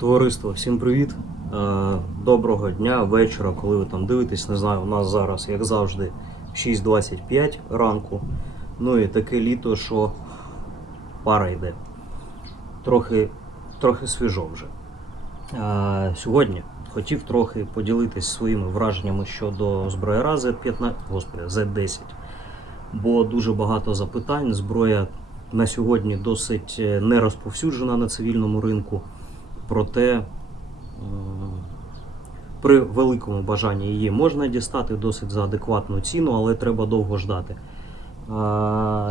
Товариство, всім привіт. Е, Доброго дня, вечора, коли ви там дивитесь. Не знаю, у нас зараз, як завжди, 6.25 ранку. Ну і таке літо, що пара йде. Трохи, трохи свіжо вже. Е, Сьогодні хотів трохи поділитись своїми враженнями щодо зброяра Z15, господи, Z10. Бо дуже багато запитань. Зброя на сьогодні досить е, не розповсюджена на цивільному ринку. Проте при великому бажанні її можна дістати досить за адекватну ціну, але треба довго ждати.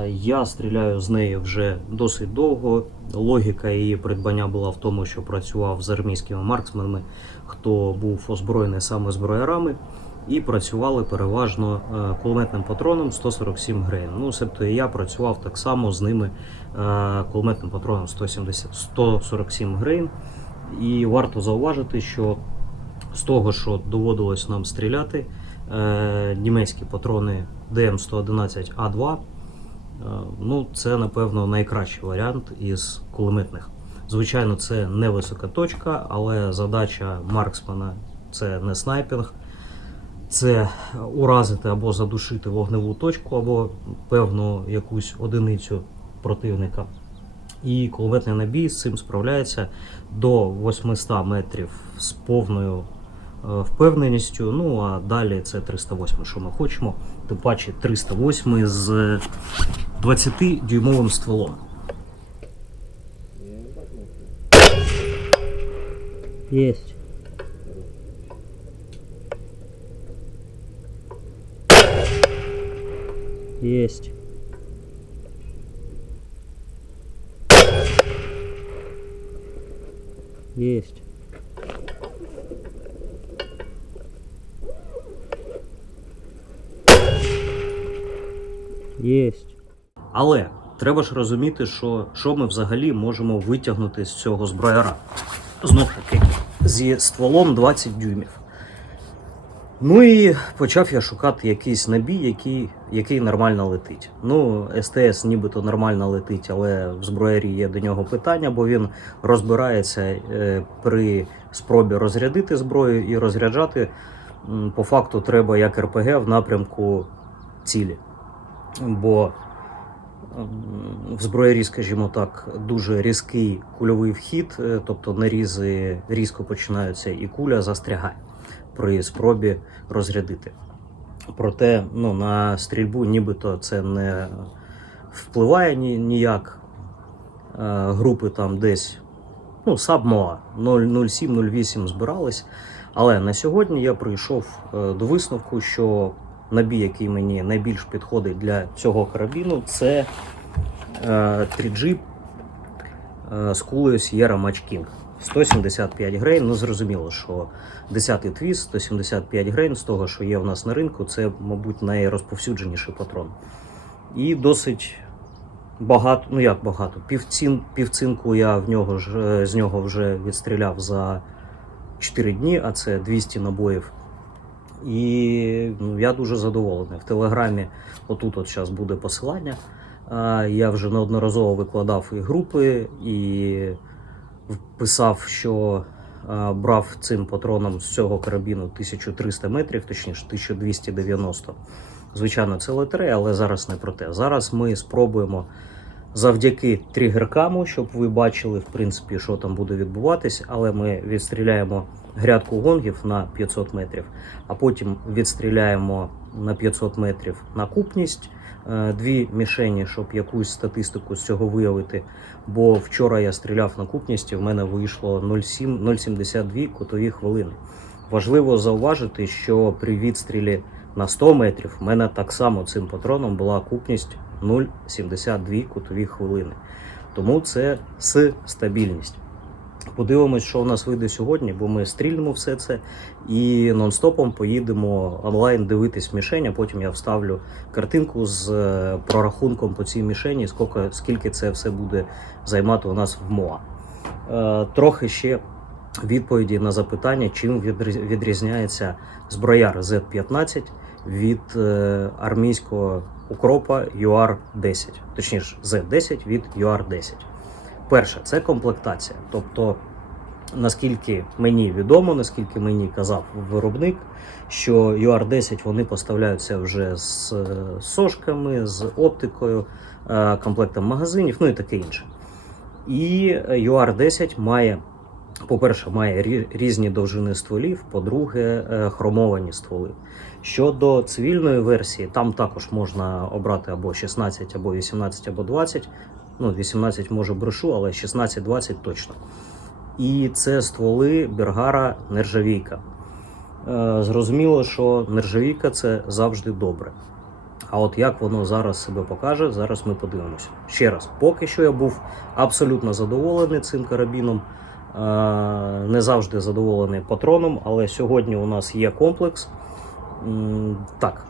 Я стріляю з неї вже досить довго. Логіка її придбання була в тому, що працював з армійськими марксменами, хто був озброєний саме зброярами, і працювали переважно е, кулеметним патроном 147 грейн. Ну, себто і я працював так само з ними е, кулеметним патроном 170, 147 грейн. І варто зауважити, що з того, що доводилось нам стріляти, е, німецькі патрони ДМ111А2, е, ну, це, напевно, найкращий варіант із кулеметних. Звичайно, це не висока точка, але задача марксмана це не снайпінг, це уразити або задушити вогневу точку, або певну якусь одиницю противника. І кулеметний набій з цим справляється до 800 метрів з повною е, впевненістю. Ну а далі це 308, що ми хочемо. Тим паче 308 з 20-дюймовим стволом. Есть. Есть. Есть. Єсть. Але треба ж розуміти, що, що ми взагалі можемо витягнути з цього зброяра. Знов таки, зі стволом 20 дюймів. Ну і почав я шукати якийсь набій, який, який нормально летить. Ну, СТС нібито нормально летить, але в зброярі є до нього питання, бо він розбирається е, при спробі розрядити зброю і розряджати. По факту треба як РПГ в напрямку цілі. Бо в зброярі, скажімо так, дуже різкий кульовий вхід, е, тобто нарізи різко починаються і куля застрягає при спробі розрядити. Проте ну, на стрільбу нібито це не впливає ні, ніяк. Е, групи там десь ну, сабмоа 0,07-0,8 збирались. Але на сьогодні я прийшов е, до висновку, що набій, який мені найбільш підходить для цього карабіну, це е, 3G е, з кулею Sierra Match King. 175 грейн. Ну зрозуміло, що 10-й твіст, 175 грейн з того, що є в нас на ринку, це, мабуть, найрозповсюдженіший патрон. І досить багато, ну як багато, півцін, півцинку я в нього ж, е, з нього вже відстріляв за 4 дні, а це 200 набоїв. І ну, я дуже задоволений. В Телеграмі отут от зараз буде посилання. Я вже неодноразово викладав і групи, і писав, що брав цим патроном з цього карабіну 1300 метрів, точніше 1290. Звичайно, це лотерея, але зараз не про те. Зараз ми спробуємо завдяки тригеркаму, щоб ви бачили, в принципі, що там буде відбуватись, але ми відстріляємо грядку гонгів на 500 метрів, а потім відстріляємо на 500 метрів на купність. Е, Дві мішені, щоб якусь статистику з цього виявити. Бо вчора я стріляв на купність, в мене вийшло 0,7 0,72 кутові хвилини. Важливо зауважити, що при відстрілі на 100 метрів в мене так само цим патроном була купність 0,72 кутові хвилини. Тому це стабільність. Подивимось, що у нас вийде сьогодні, бо ми стрільнемо все це і нон-стопом поїдемо онлайн дивитись мішень, а потім я вставлю картинку з е, прорахунком по цій мішені, скільки, скільки це все буде займати у нас в МОА. Е, трохи ще відповіді на запитання, чим відрізняється зброяр Z15 від е, армійського укропа UR-10, точніше Z10 від UR-10. Перше, це комплектація. Тобто наскільки мені відомо, наскільки мені казав виробник, що UR10 вони поставляються вже з е, сошками, з оптикою, е, комплектом магазинів, ну і таке інше. І UR10 має, по-перше, має різні довжини стволів, по-друге, е, хромовані стволи. Щодо цивільної версії, там також можна обрати або 16, або 18, або 20. Ну, 18 може брешу, але 16-20 точно. І це стволи Бергара нержавійка. Е, Зрозуміло, що нержавійка це завжди добре. А от як воно зараз себе покаже, зараз ми подивимося. Ще раз, поки що я був абсолютно задоволений цим карабіном. Е, Не завжди задоволений патроном, але сьогодні у нас є комплекс. Так,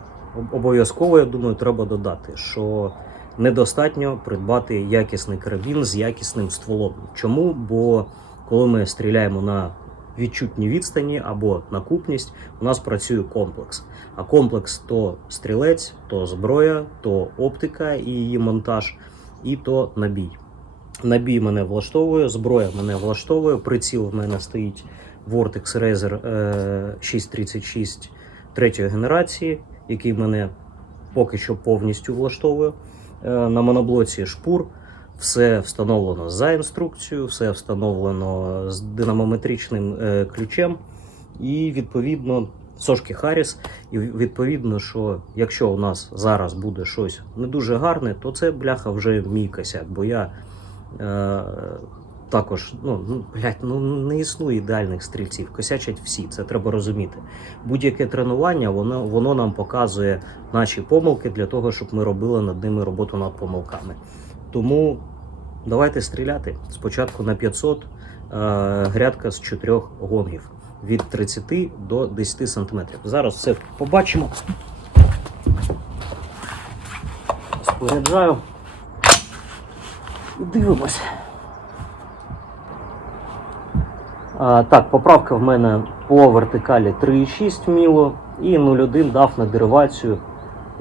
обов'язково, я думаю, треба додати, що недостатньо придбати якісний карабін з якісним стволом. Чому? Бо коли ми стріляємо на відчутній відстані або на купність, у нас працює комплекс. А комплекс то стрілець, то зброя, то оптика і її монтаж, і то набій. Набій мене влаштовує, зброя мене влаштовує, приціл в мене стоїть Vortex Razer е, 636 третьої генерації, який мене поки що повністю влаштовує. Е, На моноблоці шпур. Все встановлено за інструкцією, все встановлено з динамометричним е, ключем. І відповідно сошки Харріс. І відповідно, що якщо у нас зараз буде щось не дуже гарне, то це бляха вже мій косяк. Бо я е, також, ну, ну, блядь, ну не існує ідеальних стрільців. Косячать всі, це треба розуміти. Будь-яке тренування воно, воно нам показує наші помилки для того, щоб ми робили над ними роботу над помилками. Тому давайте стріляти. Спочатку на 500 е, грядка з чотирьох гонгів від 30 до 10 сантиметрів. Зараз все побачимо. Споряджаю. І дивимося. А, так, поправка в мене по вертикалі 3,6 міло і 0,1 дав на деривацію.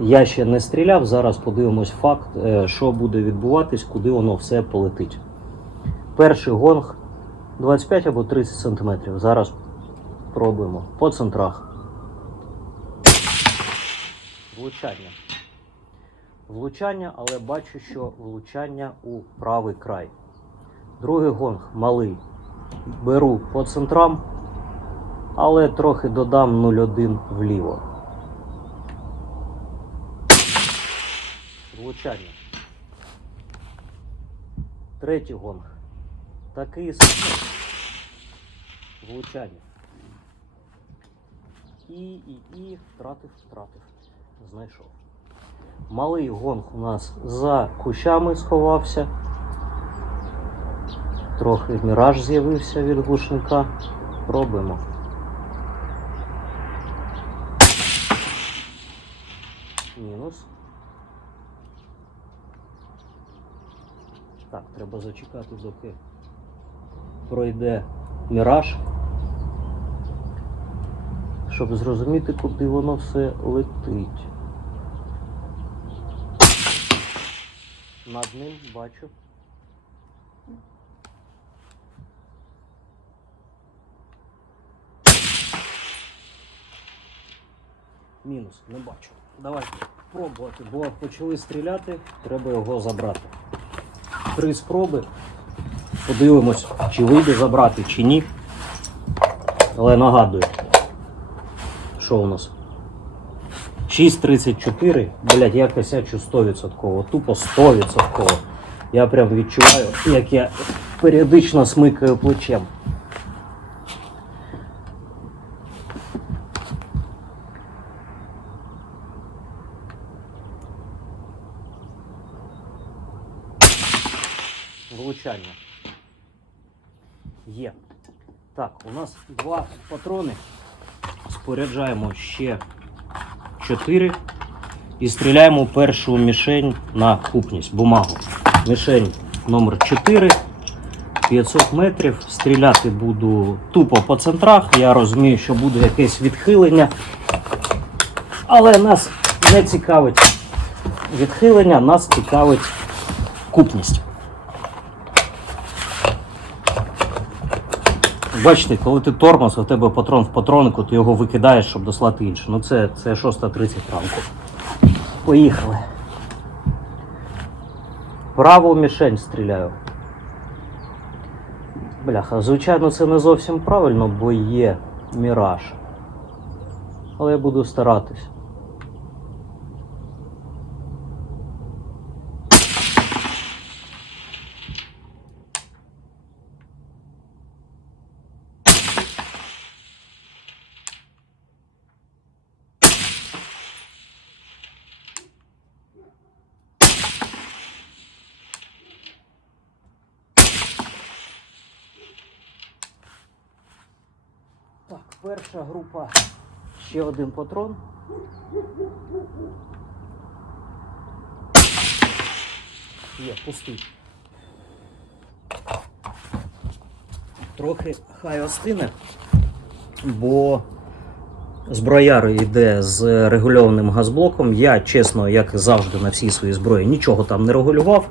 Я ще не стріляв, зараз подивимось факт, е, що буде відбуватись, куди воно все полетить. Перший гонг 25 або 30 см. Зараз пробуємо. По центрах. Влучання. Влучання, але бачу, що влучання у правий край. Другий гонг малий. Беру по центрам, але трохи додам 0,1 вліво. Влучання. Третій гонг. Такий самий. Влучання. І, і, і, втратив, втратив. Знайшов. Малий гонг у нас за кущами сховався. Трохи міраж з'явився від глушника. Пробуємо. Мінус. Так, треба зачекати, доки пройде міраж, щоб зрозуміти, куди воно все летить. Над ним бачу. Мінус, не бачу. Давайте пробувати, бо почали стріляти, треба його забрати. Три спроби. Подивимось, чи вийде забрати, чи ні. Але нагадую, що у нас? 6.34, блядь, я косячу 100%, тупо 100%. Я прям відчуваю, як я періодично смикаю плечем. Влучання. Є. Так, у нас два патрони. Споряджаємо ще 4 і стріляємо першу мішень на купність, бумагу. Мішень номер 4, 500 метрів. Стріляти буду тупо по центрах. Я розумію, що буде якесь відхилення. Але нас не цікавить відхилення, нас цікавить купність. Бачите, коли ти тормоз, у тебе патрон в патроннику, ти його викидаєш, щоб дослати інше. Ну це, це 6.30 ранку. Поїхали. Праву мішень стріляю. Бляха, звичайно, це не зовсім правильно, бо є міраж. Але я буду старатись. Так, перша група. Ще один патрон. Є, пустий. Трохи хай остине, бо зброяр йде з регульованим газблоком. Я, чесно, як завжди, на всій своїй зброї нічого там не регулював.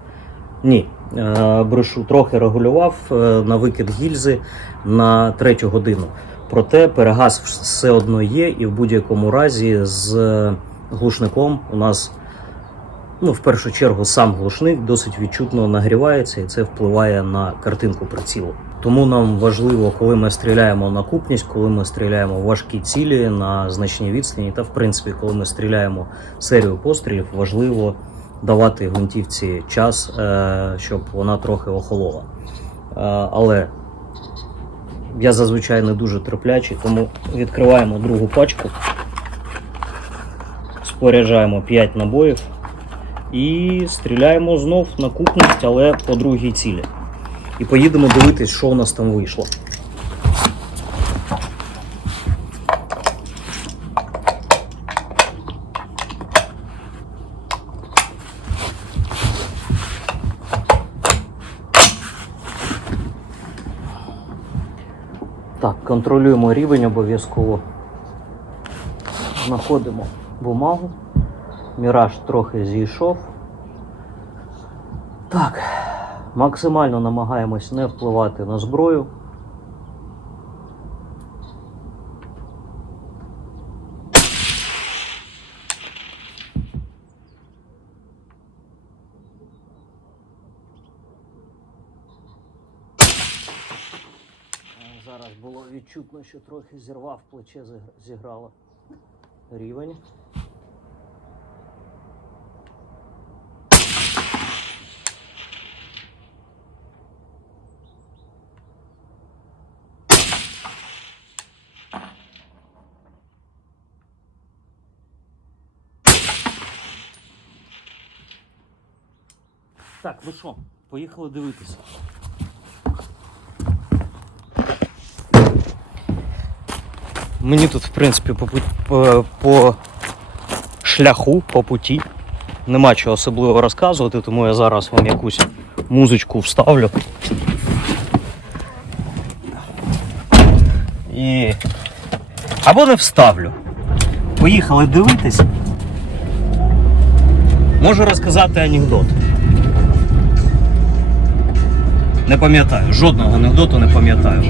Ні, е, брешу, трохи регулював е, на викид гільзи на третю годину. Проте перегаз все одно є, і в будь-якому разі з глушником у нас, ну, в першу чергу, сам глушник досить відчутно нагрівається, і це впливає на картинку прицілу. Тому нам важливо, коли ми стріляємо на купність, коли ми стріляємо в важкі цілі на значній відстані, та в принципі, коли ми стріляємо серію пострілів, важливо давати гвинтівці час, е, щоб вона трохи охолола. Е, Але я зазвичай не дуже терплячий, тому відкриваємо другу пачку, споряджаємо 5 набоїв і стріляємо знов на купність, але по другій цілі. І поїдемо дивитись, що у нас там вийшло. Так, контролюємо рівень обов'язково. Знаходимо бумагу. Міраж трохи зійшов. Так, максимально намагаємось не впливати на зброю. Е, Зараз відчутно, що трохи зірвав плече, зігр- зіграло рівень. Так, ну що, поїхали дивитися. Мені тут, в принципі, по, по, по шляху, по путі. Нема чого особливо розказувати, тому я зараз вам якусь музичку вставлю. І. Або не вставлю. Поїхали дивитись. Можу розказати анекдот. Не пам'ятаю, жодного анекдоту не пам'ятаю.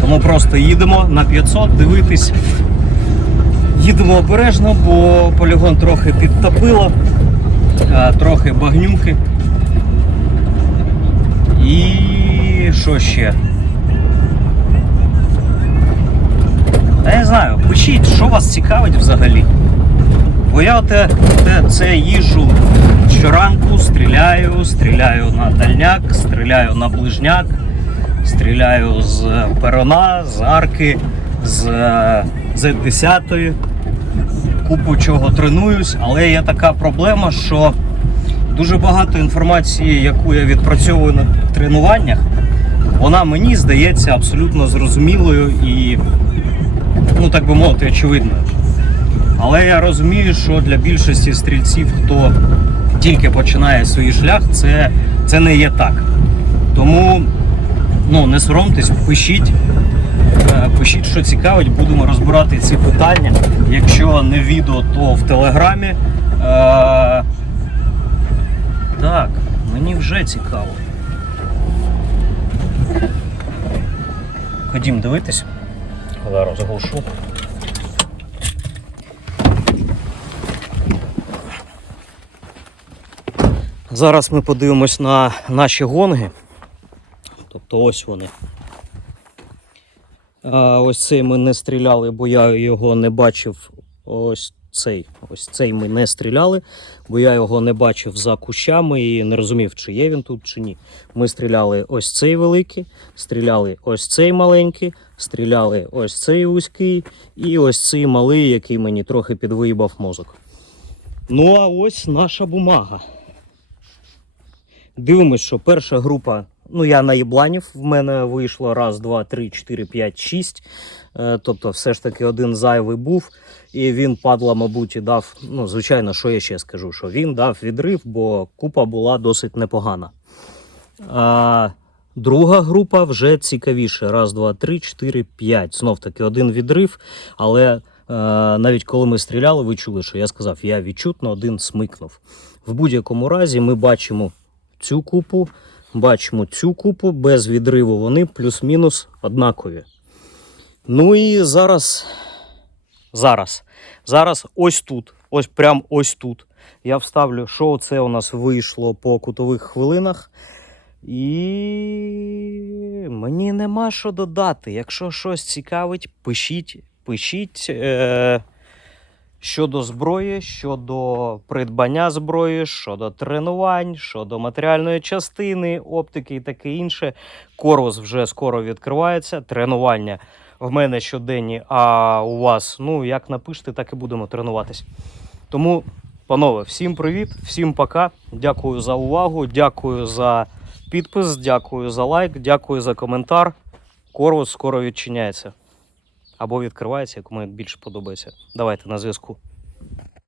Тому просто їдемо на 500 дивитись. Їдемо обережно, бо полігон трохи підтопило, е, трохи багнюки. І що ще? Я не знаю, пишіть, що вас цікавить взагалі. Бо я оте, оте це їжджу щоранку, стріляю, стріляю на дальняк, стріляю на ближняк, стріляю з перона, з арки, з Z10. Купу чого тренуюсь, але є така проблема, що дуже багато інформації, яку я відпрацьовую на тренуваннях, вона мені здається абсолютно зрозумілою і, ну так би мовити, очевидною. Але я розумію, що для більшості стрільців, хто тільки починає свій шлях, це, це не є так. Тому ну, не соромтесь, пишіть. Е, Пишіть, що цікавить, будемо розбирати ці питання. Якщо не відео, то в телеграмі. Е, Так, мені вже цікаво. Ходім дивитись. Зараз заглушу. Зараз ми подивимось на наші гонги. Тобто ось вони. А, ось цей ми не стріляли, бо я його не бачив. Ось цей. Ось цей ми не стріляли, бо я його не бачив за кущами і не розумів, чи є він тут, чи ні. Ми стріляли ось цей великий, стріляли ось цей маленький, стріляли ось цей вузький і ось цей малий, який мені трохи підвиїбав мозок. Ну а ось наша бумага. Дивимось, що перша група. Ну, я наїбланів, в мене вийшло раз, два, три, чотири, п'ять, шість. Е, Тобто, все ж таки один зайвий був. І він падла, мабуть, і дав. Ну, звичайно, що я ще скажу, що він дав відрив, бо купа була досить непогана. А друга група вже цікавіше. Раз, два, три, чотири, п'ять. Знов таки один відрив, але е, навіть коли ми стріляли, ви чули, що я сказав, я відчутно один смикнув. В будь-якому разі ми бачимо цю купу, бачимо цю купу без відриву. Вони плюс-мінус однакові. Ну і зараз. Зараз. Зараз ось тут. Ось прям ось тут. Я вставлю, що це у нас вийшло по кутових хвилинах. І мені нема що додати. Якщо щось цікавить, пишіть, пишіть. Е- щодо зброї, щодо придбання зброї, щодо тренувань, щодо матеріальної частини, оптики і таке інше. Корус вже скоро відкривається. Тренування в мене щоденні, а у вас, ну як напишете, так і будемо тренуватись. Тому, панове, всім привіт, всім пока. Дякую за увагу, дякую за підпис, дякую за лайк, дякую за коментар. Корус скоро відчиняється або відкривається, кому як більше подобається. Давайте на зв'язку.